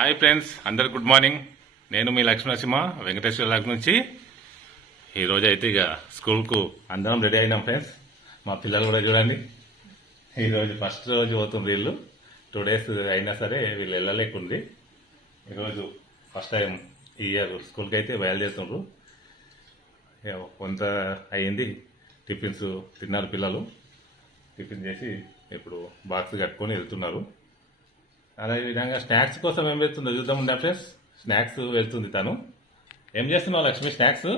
Hi friends, అందరు good morning. నేను మీ Lakshminarasimha Venkateswara log నుంచి. ఈరోజు అయితే ఇక స్కూల్కు అందరం రెడీ అయినాం ఫ్రెండ్స్. మా పిల్లలు కూడా చూడండి, ఈరోజు ఫస్ట్ రోజు పోతుంది వీళ్ళు. 2 days అయినా సరే వీళ్ళు వెళ్ళలేకుంది. ఈరోజు ఫస్ట్ టైం ఈ ఇయర్ స్కూల్కి అయితే బయలుదేరుతుండ్రు. కొంత అయ్యింది, టిఫిన్స్ తిన్నారు పిల్లలు. టిఫిన్ చేసి ఇప్పుడు బాక్స్ కట్టుకొని వెళ్తున్నారు. అదే విధంగా స్నాక్స్ కోసం ఏం వెళ్తుందో చూద్దాం ఫ్రెండ్స్. స్నాక్స్ వెళ్తుంది తను. ఏం చేస్తున్నావు Lakshmi? Snacks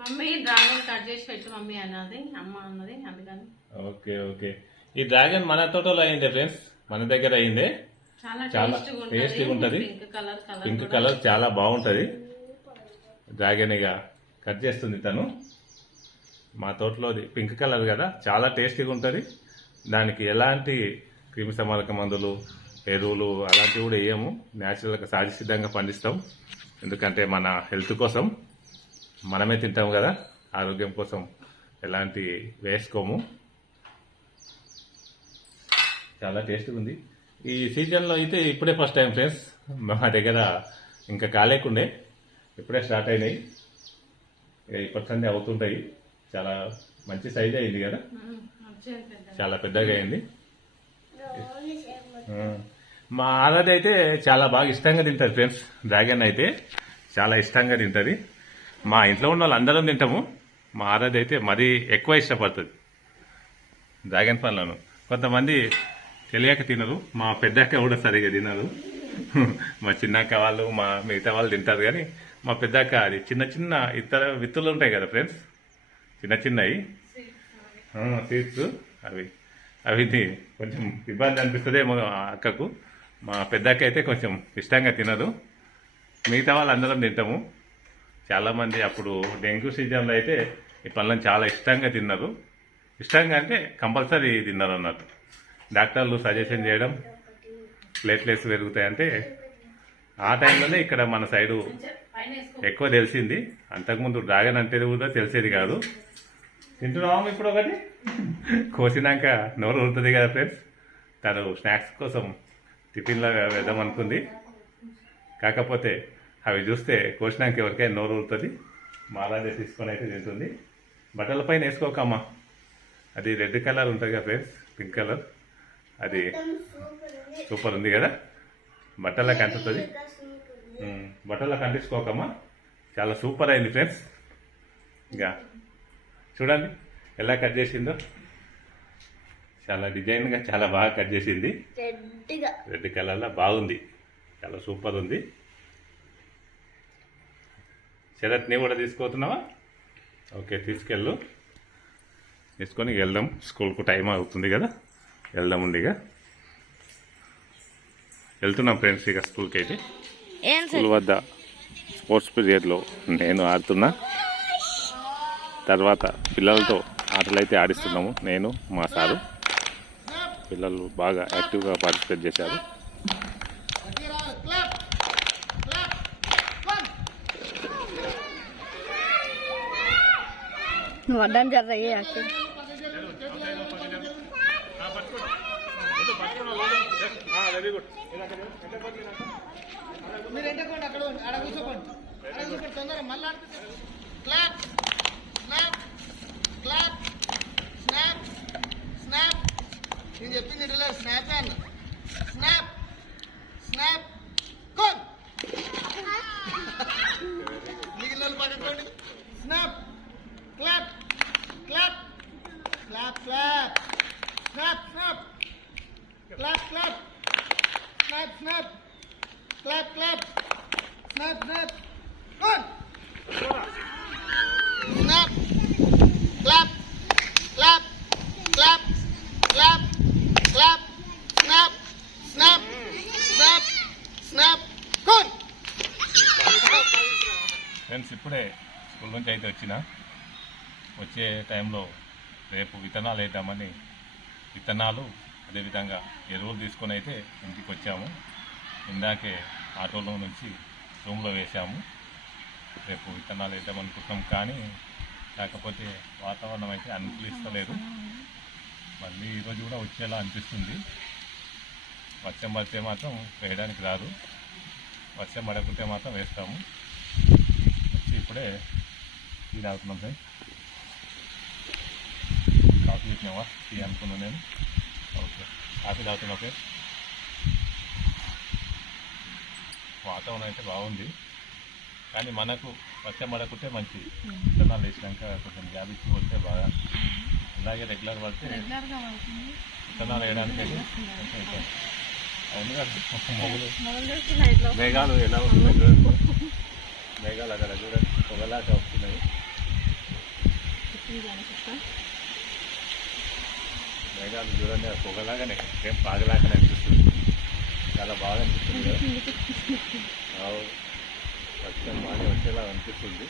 mummy dragon cut చేసి పెట్టు మమ్మీ అన్నది, అమ్మ అన్నది, అందుకని. Okay okay. ఈ డ్రాగన్ మన తోటలో అయిందే ఫ్రెండ్స్, మన దగ్గర అయిందే. చాలా టేస్టీగా ఉంటుంది. పింక్ కలర్ చాలా బాగుంటుంది. డ్రాగన్ ఇక కట్ చేస్తుంది తను. మా తోటలోది పింక్ కలర్ కదా, చాలా టేస్టీగా ఉంటుంది. దానికి ఎలాంటి క్రిమిసంహారక మందులు, ఎరువులు అలాంటివి కూడా వేయము. న్యాచురల్గా సహజసిద్ధంగా పండిస్తాం. ఎందుకంటే మన హెల్త్ కోసం మనమే తింటాం కదా, ఆరోగ్యం కోసం ఎలాంటి వేసుకోము. చాలా టేస్టీగా ఉంది. ఈ సీజన్లో అయితే ఇప్పుడే ఫస్ట్ టైం ఫ్రెండ్స్. మా దగ్గర ఇంకా కాలేకుండే, ఇప్పుడే స్టార్ట్ అయినాయి. ఇప్పటికన్నీ అవుతుంటాయి. చాలా మంచి సైజ్ అయింది కదా, చాలా పెద్దగా అయింది. మా ఆరాధ అయితే చాలా బాగా ఇష్టంగా తింటుంది ఫ్రెండ్స్. డ్రాగన్ అయితే చాలా ఇష్టంగా తింటుంది. మా ఇంట్లో ఉన్న వాళ్ళు అందరం తింటాము. మా ఆరాధ అయితే మరీ ఎక్కువ ఇష్టపడుతుంది డ్రాగన్ పండ్లను. కొంతమంది తెలియక తినరు, మా పెద్దక్క కూడా సరిగా తినరు. మా చిన్నక్క వాళ్ళు, మా మిగతా వాళ్ళు తింటారు. కానీ మా పెద్దక్క అది చిన్న చిన్న ఇతర విత్తులు ఉంటాయి కదా ఫ్రెండ్స్, చిన్న చిన్నవి సీడ్స్, అవి కొంచెం ఇబ్బంది అనిపిస్తుంది ఏమో అక్కకు. మా పెద్దక్క అయితే కొంచెం ఇష్టంగా తినదు. మిగతా వాళ్ళు అందరం తింటాము. చాలామంది అప్పుడు డెంగ్యూ సీజన్లో అయితే ఈ పళ్ళని చాలా ఇష్టంగా తిన్నారు. ఇష్టంగా అంటే కంపల్సరీ తిన్నారు అన్నట్టు. డాక్టర్లు సజెషన్ చేయడం ప్లేట్లెట్స్ పెరుగుతాయంటే ఆ టైంలోనే ఇక్కడ మన సైడు ఎక్కువ తెలిసింది. అంతకుముందు డ్రాగన్ అంటే కూడా తెలిసేది కాదు. తింటున్నాము ఇప్పుడు ఒకటి కోసినాక నోరు ఊరుతుంది కదా ఫ్రెండ్స్. తను స్నాక్స్ కోసం టిఫిన్లో వేద్దాం అనుకుంది. కాకపోతే అవి చూస్తే కోసినాక ఎవరికైనా నోరు ఊరుతుంది. మాలాగే తీసుకొని అయితే తింటుంది. బట్టల పైన వేసుకోకమ్మా, అది రెడ్ కలర్ ఉంటుంది కదా ఫ్రెండ్స్, పింక్ కలర్, అది సూపర్ ఉంది కదా. బట్టలకు అంటుతుంది. బట్టలకు అంటించుకోకమ్మా, చాలా సూపర్ అయింది ఫ్రెండ్స్. ఇంకా చూడండి ఎలా కట్ చేసిందో, చాలా డిజైన్గా చాలా బాగా కట్ చేసింది. రెడ్ కలర్లో బాగుంది, చాలా సూపర్ ఉంది. శరత్ నీ కూడా తీసుకోతున్నావా? ఓకే, తీసుకెళ్ళు. తీసుకొని వెళ్దాం. స్కూల్కు టైం అవుతుంది కదా, వెళ్దాం. ఉండి ఇక వెళ్తున్నాం ఫ్రెండ్స్. ఇక స్కూల్కి అయితే స్కూల్ వద్ద స్పోర్ట్స్ పీరియడ్లో నేను ఆడుతున్నా. తర్వాత పిల్లలతో ఆటలు అయితే ఆడిస్తున్నాము, నేను మా సారు. పిల్లలు బాగా యాక్టివ్గా పార్టిసిపేట్ చేశారు. Very good. మీరు ఎంతకోండి, అక్కడ కూర్చోకండి, తొందరగా మళ్ళీ clap snap clap snap snap. నేను చెప్పింది ఇంటలే, స్నాప్ అన్న, స్నాప్ స్నాప్ కోన్. మిగిలిన పడుకోండి. Snap clap clap clap clap snap snap clap clap snap snap clap clap snap snap cone. Snap, clap, clap, clap, clap, clap, snap, snap, snap, snap, good. Friends, ఇప్పుడే school నుంచి అయితే వచ్చే టైంలో రేపు విత్తనాలు వేద్దామని విత్తనాలు అదేవిధంగా ఎరువులు తీసుకొని అయితే ఇంటికి వచ్చాము. ఇందాకే ఆటోలో నుంచి రూమ్లో వేసాము. రేపు విత్తనాలు వేద్దామనుకుంటున్నాం, కానీ కాకపోతే వాతావరణం అయితే అనుకూలిస్తలేదు. మళ్ళీ ఈరోజు కూడా వచ్చేలా అనిపిస్తుంది. వర్షం పడితే మాత్రం వేయడానికి రాదు. వర్షం పడకుంటే మాత్రం వేస్తాము. వచ్చి ఇప్పుడే టీ తాగుతున్నాం సార్. కాఫీ పెట్టినావా? టీ అనుకున్నాను నేను. ఓకే, కాఫీ తాగుతున్నా సార్. వాతావరణం అయితే బాగుంది, కానీ మనకు వర్షం పడకుంటే మంచిది. విత్తనాలు వేసినాక కొంచెం గ్యాప్ ఇచ్చి కొడితే బాగా, అలాగే రెగ్యులర్ పడితే విత్తనాలు వేయడానికి అయితే అవును కదా. మేఘాలు ఎలా వస్తున్నాయి చూడండి, మేఘాలు అక్కడ చూడండి పొగలాగా వస్తున్నాయి. మేఘాలు చూడండి పొగలాగానే, ఏం పాగలాగానే అనిపిస్తుంది. చాలా బాగా అనిపిస్తుంది కదా. వర్షం బాగా వచ్చేలా అనిపిస్తుంది.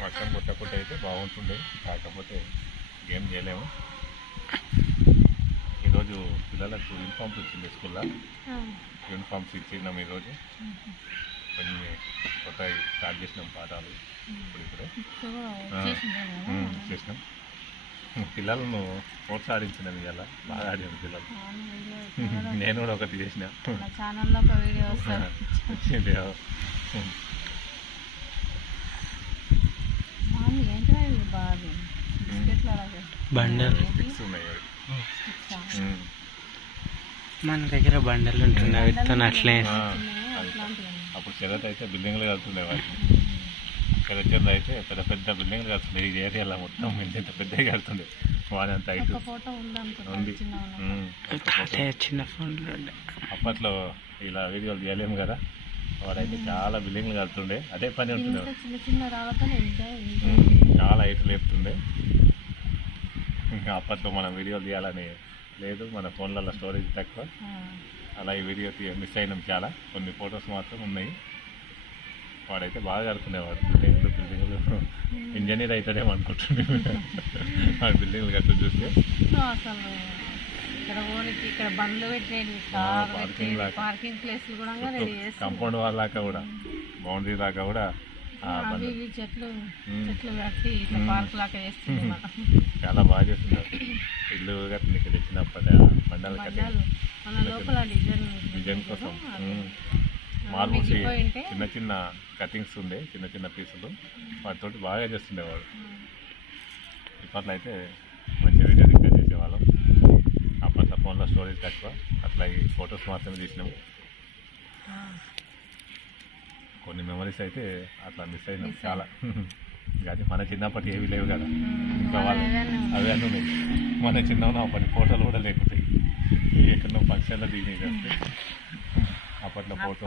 వర్షం కొట్టకుండా అయితే బాగుంటుండే, కాకపోతే ఏం చేయలేము. ఈరోజు పిల్లలకు యూనిఫామ్స్ వచ్చింది స్కూల్లో. యూనిఫామ్స్ ఇచ్చినాం ఈరోజు. కొన్ని కొత్త స్టార్ట్ చేసినాం పాఠాలు ఇప్పుడే చేసినాం. పిల్లలను ప్రోత్సహించినవి ఇలా బాగా ఆడాను పిల్లలు. నేను కూడా ఒకటి చేసిన వచ్చింది. బండలు ఉన్నాయి మన దగ్గర, బండలు ఉంటుండే విత్తనం అట్లే. అప్పుడు చెరత అయితే బిల్డింగ్లు కడుతుండే, వాటిని చెరత అయితే పెద్ద పెద్ద బిల్డింగ్లు కడుతుండే. ఈ ఏరియాలో మొత్తం ఎంత పెద్దగా కడుతుండే. వాడంత హైట్ ఉంది. చిన్న ఫోన్లు అప్పట్లో ఇలా వీడియోలు తీయలేము కదా. వాడైతే చాలా బిల్డింగ్లు కడుతుండే, అదే పని ఉంటుండే. చాలా హైట్ లేపుతుండే. ఇంకా అప్పట్లో మనం వీడియోలు తీయాలని లేదు, మన ఫోన్లలో స్టోరేజ్ తక్కువ. అలా ఈ వీడియో మిస్ అయినాం చాలా. కొన్ని ఫొటోస్ మాత్రం ఉన్నాయి. వాడైతే బాగా కడుతుండేవాడు బిల్డింగ్లు. ఇంజనీర్ అవుతాడేమో అనుకుంటుండే ఆ బిల్డింగ్లు కట్టు చూస్తే. కాంపౌండ్ వాళ్ళ దాకా కూడా, బౌండరీ దాకా కూడా చాలా బాగా చేస్తున్నారు. ఇల్లు కట్టిన తెచ్చినప్పటి బండలు డిజైన్ కోసం మార్బుల్స్ చిన్న చిన్న కటింగ్స్ ఉండే, చిన్న చిన్న పీసులు, వాటితో బాగా చేస్తుండేవాడు. ఇప్పట్లో అయితే మంచి వీడియో రికార్డ్ చేసేవాళ్ళం. అప్పట్లో ఫోన్లో స్టోరేజ్ తక్కువ, అట్లా ఈ ఫొటోస్ మాత్రమే తీసినాము. కొన్ని మెమరీస్ అయితే అట్లా మిస్ అయినాం చాలా. కానీ మన చిన్నప్పటి ఏవి లేవు కదా, ఇంకా వాళ్ళు అవే అన్నీ ఉన్నాయి. మన చిన్న అప్పటి ఫోటోలు కూడా లేకపోతాయి. ఎక్కడో ఫంక్షన్లో దిగినాయి కదా అప్పట్లో ఫోటోలు.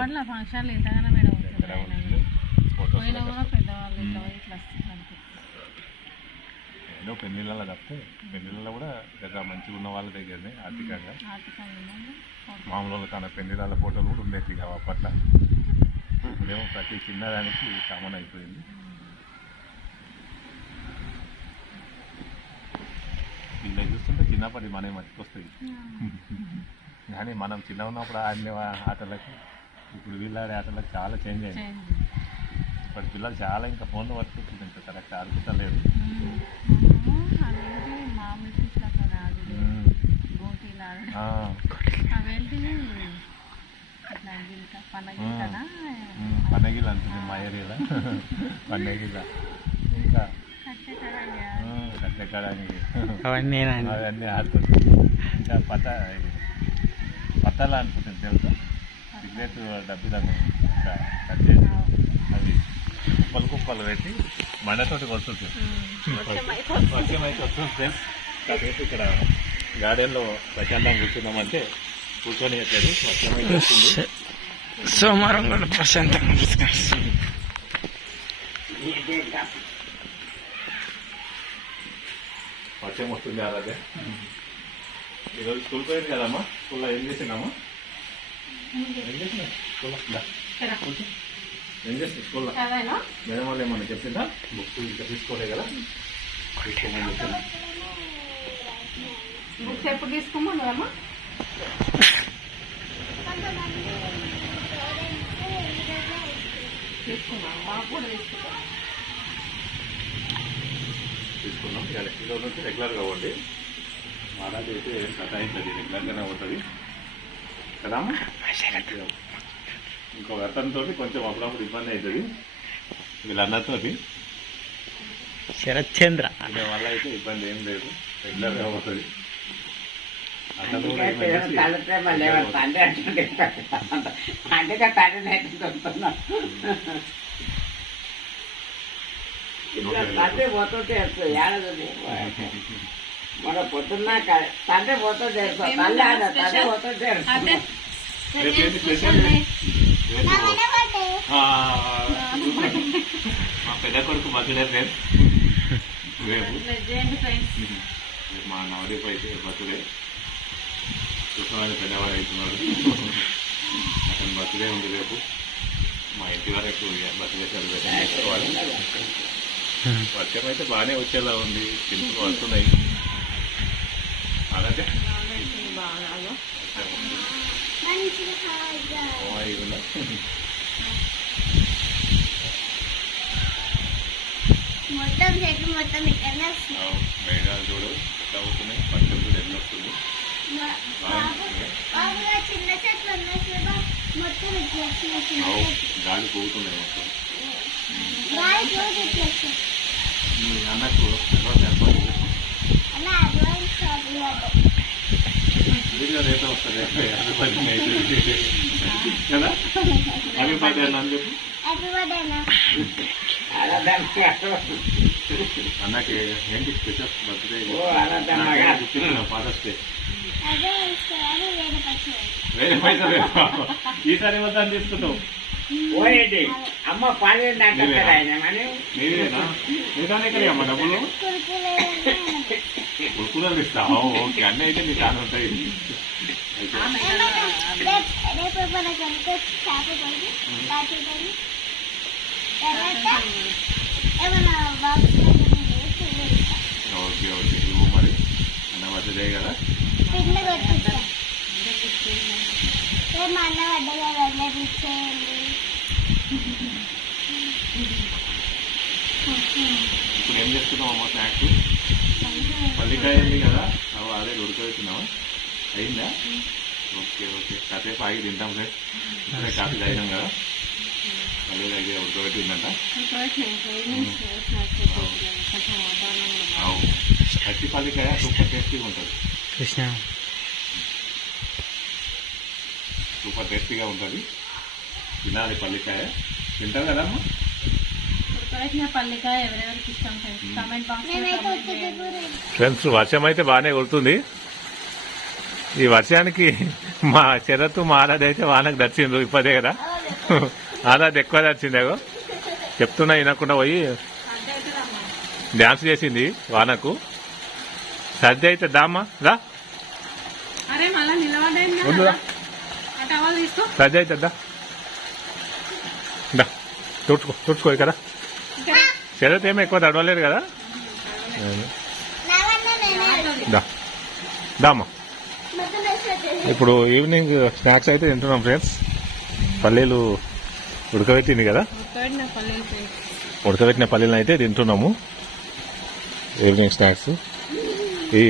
ఏదో పెళ్ళిళ్ళలో తప్పితే, పెళ్ళిళ్ళలో కూడా దగ్గర మంచిగా ఉన్న వాళ్ళ దగ్గరనే ఆర్థికంగా. మామూలు తన పెళ్ళిళ్ళ ఫోటోలు కూడా ఉండేది కావు అప్పట్లో. ఇప్పుడేమో ప్రతి చిన్నదానికి కామన్ అయిపోయింది. ఇలా చూస్తుంటే చిన్నప్పటి మనమే మర్చిపోస్తుంది. కానీ మనం చిన్న ఉన్నప్పుడు ఆడిన ఆటలకి ఇప్పుడు వీళ్ళాడే ఆటలకు చాలా చేంజ్ అయింది. ఇప్పటి పిల్లలు చాలా ఇంకా ఫోన్లు పట్టుకుంటుంది, ఇంకా కరెక్ట్ ఆడుకుంటలేదు. పండగిల అంటుంది మా ఏరియాలో. పండగిల ఇంకా కట్టెక్కడానికి అవన్నీ ఆడుతుంది. ఇంకా పత్తాలు అనుకుంటుంది తెలుసా, సిగరెట్ డబ్బులను ఇంకా కట్ చేసి అది కుప్పలు కుప్పలు పెట్టి మండతోటి కొడుతుంది. వర్షం అయితే వస్తుంది ఫ్రెండ్స్. కాకపోతే ఇక్కడ గార్డెన్లో ప్రశాంతంగా కూర్చున్నామంటే కూర్చొని వచ్చారు. వర్షం అయితే వస్తుంది. సోమవారం కూడా ప్రశాంతంగా వర్షం వస్తుంది. అలాగే ఈరోజు స్కూల్ పోయింది కదమ్మా. స్కూల్లో ఏం చేసినామా? ఏం చేస్తుంది స్కూల్లో? మేడం వాళ్ళు ఏమన్నా చెప్పిందా? బుక్స్ ఇంకా తీసుకోలే కదా, తీసుకోమని చెప్పిందా? బుక్స్ ఎప్పుడు తీసుకోమన్నారమ్మా? తీసుకున్నాం, మాకు కూడా తీసుకుంటాం. తీసుకున్నాం. ఇక ఈరోజు నుంచి రెగ్యులర్గా అవ్వండి. మారాది అయితే సతాయిస్తుంది, రెగ్యులర్గానే అవుతుంది కదా. ఇంకో అతనితో కొంచెం అప్పుడప్పుడు ఇబ్బంది అవుతుంది వీళ్ళందరితో. శరత్ చంద్ర దీనివల్ల అయితే ఇబ్బంది ఏం లేదు, రెగ్యులర్గా అవుతుంది. అతను కూడా తండ్రి పోతుంటే ఏడదు మన పొద్దున్న తండ్రి పోతుంటే తల్లి తండ్రి పోతుంటే మా పెద్ద కొడుకు బర్త్డే ఫ్రెండ్స్ రేపు. మా నవదీప్ అయితే బర్త్డే. కృష్ణవాణి పెద్దవాడు అవుతున్నాడు. అతని బర్త్డే ఉంది రేపు. మా ఇంటి వరకు బర్త్డే సెలబ్రేషన్ చేసుకోవాలి. వర్షం అయితే బాగానే వచ్చేలా ఉంది, చినుకులు వస్తున్నాయి. అలాగే మొత్తం చెట్లు మొత్తం ఇక్కడనే మేఘాలు చూడు ఎట్లా అవుతున్నాయి, పచ్చలు కూడా ఎట్లా వస్తుంది. చిన్న చెట్లు ఉన్నప్పుడు మొత్తం ఇట్లా గాలి పోతున్నాయి మొత్తం. అడ్వాన్స్ అన్నట్టు వీడియో రేట్ వస్తుంది కదా. అవి పడ్డా అని చెప్పు అన్నకి ఏంటి స్పెషల్ బర్త్డే ఫాదర్స్ డే. వేరే పైసలు ఈసారి వద్దని తీసుకుంటావు. పోయేది అమ్మ పాలేడు అంటారు ఆయన అని నీవేనా నీదానే కదా అమ్మ డబ్బులు కురుకులు ఇస్తావు. ఓకే అన్నీ అయితే నీ చాలా ఉంటాయి. ఓకే ఓకే ఇవ్వు మరి అన్న బర్త్డే కదా. మా అన్న పడ్డగా ఇచ్చేయండి. ఇప్పుడు ఏం చేస్తున్నావు అమ్మ స్నాక్స్? పల్లికాయ ఉంది కదా, అదే ఉడకబెట్టినావా? అయిందా? ఓకే ఓకే కాసేపు ఆగి తింటాం సార్. ఇప్పుడే కాఫీ తాగినాం కదా, పల్లి దగ్గర ఉడకబెట్టిందంట. పచ్చి పల్లికాయ సూపర్ టేస్టీగా ఉంటుంది. కృష్ణ సూపర్ టేస్టీగా ఉంటుంది, తినాలి పల్లికాయ. తింటాం కదమ్మా. పల్లికాయ ఎవరెవరికి ఇష్టం కామెంట్ బాక్స్. ఫ్రెండ్స్ వర్షం అయితే బాగానే కొడుతుంది. ఈ వర్షానికి మా శరత్ మా ఆరాధ అయితే వానకు దర్చిండ్రు ఇప్పదే కదా. ఆరాధ ఎక్కువ దర్చిందేగో చెప్తున్నా వినకుండా పోయి డ్యాన్స్ చేసింది వానకు. సర్ది అయితే దామ్మా రా. అరే మళ్ళా నిలబడండి, ఉండురా. ఆ టవల్ తీసుకో. సర్ది అయితే దా తుడుచుకో కదా. శరత్ ఏమో ఎక్కువ తడవలేదు కదా. దా దామ్మా. ఇప్పుడు ఈవినింగ్ స్నాక్స్ అయితే తింటున్నాం ఫ్రెండ్స్. పల్లీలు ఉడకబెట్టింది కదా, ఉడకబెట్టిన పల్లీలను అయితే తింటున్నాము ఈవినింగ్ స్నాక్స్. ఈ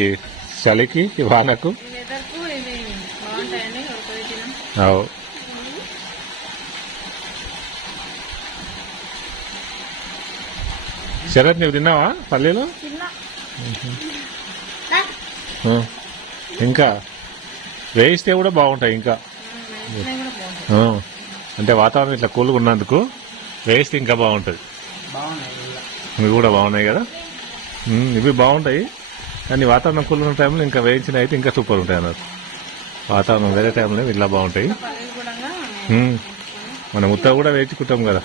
చలికి ఈ వానకు వెదర్కు ఇది బాగుంటాయండి ఉడకబెట్టిన. అవు శరత్ నువ్వు తిన్నావా పల్లీలు? ఇంకా వేయిస్తే కూడా బాగుంటాయి. ఇంకా అంటే వాతావరణం ఇట్లా కూల్గా ఉన్నందుకు వేయిస్తే ఇంకా బాగుంటుంది. ఇవి కూడా బాగున్నాయి కదా. ఇవి బాగుంటాయి కానీ వాతావరణం కూల్ ఉన్న టైంలో ఇంకా వేయించిన అయితే ఇంకా సూపర్ ఉంటాయి అన్నట్టు. వాతావరణం వేరే టైంలో ఇట్లా బాగుంటాయి. మనం ఉత్తర కూడా వేయించుకుంటాం కదా.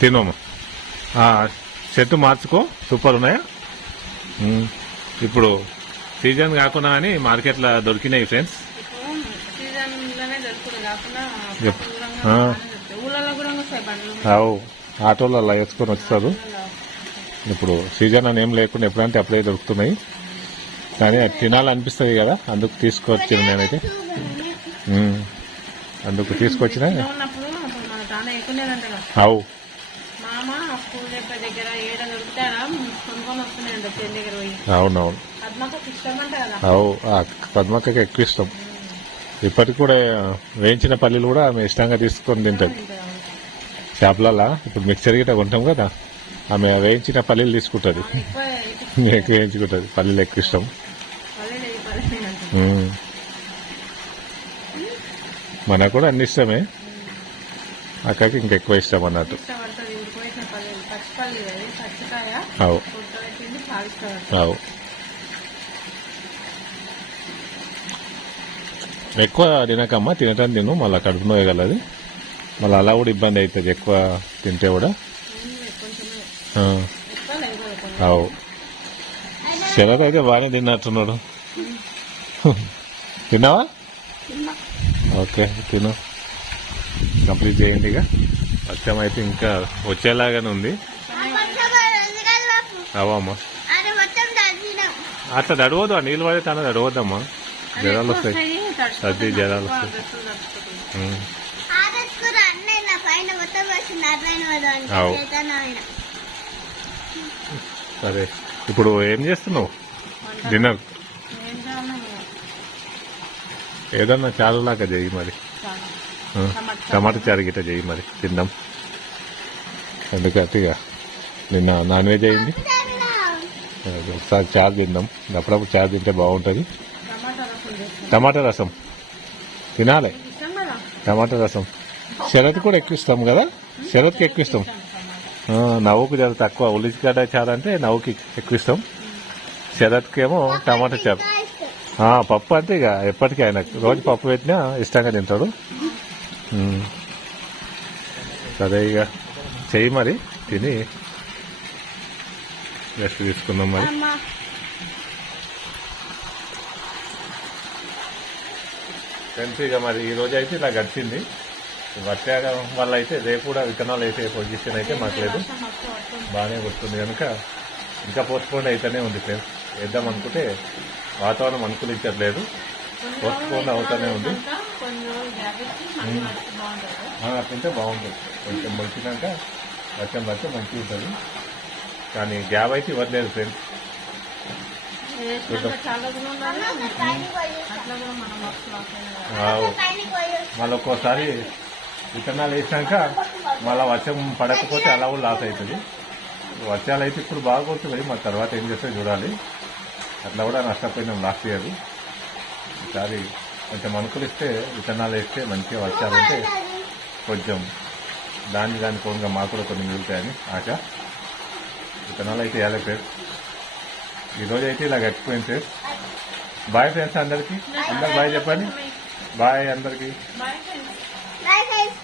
తినమ్మా. చెట్టు మార్చుకో, సూపర్ ఉన్నాయా. ఇప్పుడు సీజన్ కాకుండా కానీ మార్కెట్లో దొరికినాయి ఫ్రెండ్స్. అవు ఆటోలలో వేసుకొని వస్తారు. ఇప్పుడు సీజన్ అని ఏం లేకుండా ఎప్పుడంటే అప్పుడే దొరుకుతున్నాయి. కానీ అది తినాలనిపిస్తుంది కదా, అందుకు తీసుకొచ్చిన నేనైతే. అందుకు తీసుకొచ్చిన పెట్టుకునేదంటగా అవు మామ స్కూల్ దగ్గర ఏడ దొరుకుతాడా కొనుక్కొని వస్తున్నాయంట చెల్లి దగ్గర పోయి అవునవును పద్మకు ఇష్టం అంట కదా అవు ఆ పద్మక్కకి ఎక్కువ ఇష్టం. ఇప్పటికి కూడా వేయించిన పల్లీలు కూడా ఆమె ఇష్టంగా తీసుకొని తింటది. షాపులలో ఇప్పుడు మిక్సర్ గిట్ట కొంటాం కదా, ఆమె వేయించిన పల్లీలు తీసుకుంటది. ఎక్కువ వేయించుకుంటది, పల్లీలు ఎక్కువ ఇష్టం. మనకు కూడా అన్ని ఇష్టమే, అక్కడికి ఇంకెక్కువ ఇష్టం అన్నట్టు. ఇష్టపడుతుంది ఉడిపోయిన పల్లీలు పచ్చిపల్లి అది పచ్చికాయ అవు ఉడకబెట్టింది చాలా ఇష్టపడుతుంది. అవు ఎక్కువ తినకమ్మా, తినటం తిను మళ్ళీ కడుపు నోయగలది. మళ్ళీ అలా కూడా ఇబ్బంది అవుతుంది ఎక్కువ తింటే కూడా. కొంచెమే ఆ, ఎక్కువ లేదు కొంచెం. అవు శరత్ అయితే బాగానే తిన్నట్టున్నాడు. తిన్నావా? ఓకే తిను, కంప్లీట్ చేయండి. ఇక వర్షం అయితే ఇంకా వచ్చేలాగానే ఉంది. అవమ్మా అది మొత్తం తగ్గినాం. అట్లా తడవద్దు, ఆ నీళ్ళు పడితే అన్న తడవద్దమ్మా, జ్వరాలు వస్తాయి. సర్ది జ్వరాలు వస్తాయి. ఉమ్. ఆదర్శకుడు అన్నయ్య నా పైన మొత్తం వచ్చింది అట్లయిన అవు. సరే ఇప్పుడు ఏం చేస్తున్నావు? డిన్నర్ ఏం చేయాలి ఏదన్నా చారులాగా చెయ్యి మరి. ఆ, టమాటా చారు గిట్ట చెయ్యి మరి తిందాం. ఎందుకంటే ఇక నిన్న నాన్ వెజ్ అయింది, ఒకసారి చారు తిందాం. అప్పుడప్పుడు చారు తింటే బాగుంటుంది. టమాటా రసం చేస్తాం టమాటా రసం తినాలి, ఇష్టం కదా టమాటా రసం. శరత్ కూడా ఎక్కువ ఇస్తాం కదా, శరత్కి ఎక్కువ ఇష్టం. ఆ, నవ్వుకు చాలా తక్కువ. ఉల్లిగడ్డ చారు అంటే నవ్వుకి ఎక్కువ ఇష్టం, శరత్కి ఏమో టమాటా చారు. ఆ, పప్పు అంటే ఇక ఎప్పటికీ ఆయన రోజు పప్పు పెట్టినా ఇష్టంగా తింటాడు. సరే ఇక చెయ్యి మరి, తిని రెస్ట్ తీసుకుందాం మరి. ఫ్రెండ్స్ ఇక మరి ఈ రోజు అయితే ఇలా గడిచింది. వర్షాకాలం వల్ల అయితే రేపు కూడా విత్తనాలు వేసే పొజిషన్ అయితే మాకు లేదు, బాగానే వస్తుంది కనుక ఇంకా పోస్ట్పోన్ అయితేనే ఉంది ఫ్రెండ్స్. వేద్దాం అనుకుంటే వాతావరణం అనుకూలించట్లేదు, పోస్ట్పోన్ అవుతానే ఉంది. కొన్ని రోజులు గ్యాప్ ఇచ్చి మళ్ళీ వర్షం బాగుంటుంది. అట్లుంటే బాగుంటుంది, కొంచెం మొలిచినాక వర్షం పడితే మంచిగా ఉంటుంది. కానీ గ్యాప్ అయితే ఇవ్వట్లేదు ఫ్రెండ్స్. వేసినాక చాలా రోజులు ఉండాలి అట్లా కూడా మనం మళ్ళీ ఒక్కోసారి విత్తనాలు వేసినాక మళ్ళీ వర్షం పడకపోతే అలా కూడా లాస్ అవుతుంది. వర్షాలు అయితే ఇప్పుడు బాగా కొడుతున్నాయి, మరి తర్వాత ఏం చేస్తే చూడాలి. అట్లా కూడా నష్టపోయినాం లాస్ట్ ఇయర్. ఈసారి కొంచెం అనుకూలిస్తే విత్తనాలు వేస్తే మంచిగా వర్షాలు అంటే కొంచెం దాని కోణంగా మాకు కూడా కొన్ని మిగులుతాయని ఆశ. విత్తనాలు అయితే వేయాలి ఫ్రెండ్స్. ఈరోజు అయితే ఇలా గడిచిపోయింది ఫ్రెండ్స్. బాయ్ ఫ్రెండ్స్ అందరికీ, అందరికి బాయ్ చెప్పండి. బాయ్ అందరికీ. Bye friends. Bye guys.